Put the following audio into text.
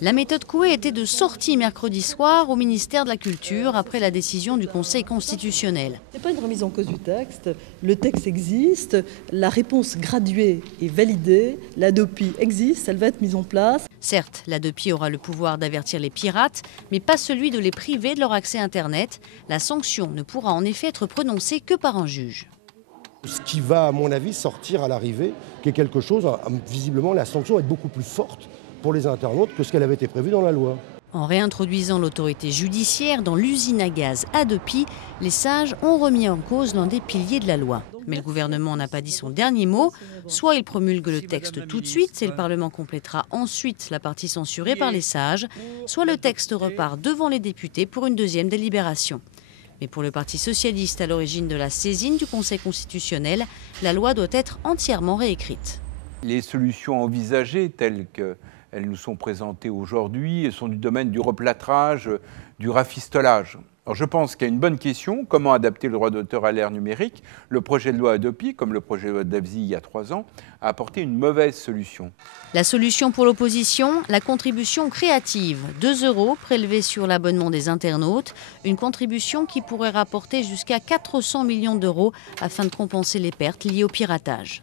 La méthode Coué était de sortie mercredi soir au ministère de la Culture après la décision du Conseil constitutionnel. Ce n'est pas une remise en cause du texte. Le texte existe, la réponse graduée est validée, l'Hadopi existe, elle va être mise en place. Certes, l'Hadopi aura le pouvoir d'avertir les pirates, mais pas celui de les priver de leur accès Internet. La sanction ne pourra en effet être prononcée que par un juge. Ce qui va, à mon avis, sortir à l'arrivée, qui est quelque chose, visiblement, la sanction va être beaucoup plus forte pour les internautes que ce qu'elle avait été prévue dans la loi. En réintroduisant l'autorité judiciaire dans l'usine à gaz Hadopi, les sages ont remis en cause l'un des piliers de la loi. Mais le gouvernement n'a pas dit son dernier mot. Soit il promulgue le texte tout de suite et le Parlement complétera ensuite la partie censurée par les sages, soit le texte repart devant les députés pour une deuxième délibération. Mais pour le Parti socialiste à l'origine de la saisine du Conseil constitutionnel, la loi doit être entièrement réécrite. Les solutions envisagées telles qu'elles nous sont présentées aujourd'hui sont du domaine du replâtrage, du rafistolage. Alors je pense qu'il y a une bonne question, comment adapter le droit d'auteur à l'ère numérique. Le projet de loi Hadopi, comme le projet de loi d'Avzi il y a 3 ans, a apporté une mauvaise solution. La solution pour l'opposition, la contribution créative, 2 € prélevés sur l'abonnement des internautes, une contribution qui pourrait rapporter jusqu'à 400 millions d'euros afin de compenser les pertes liées au piratage.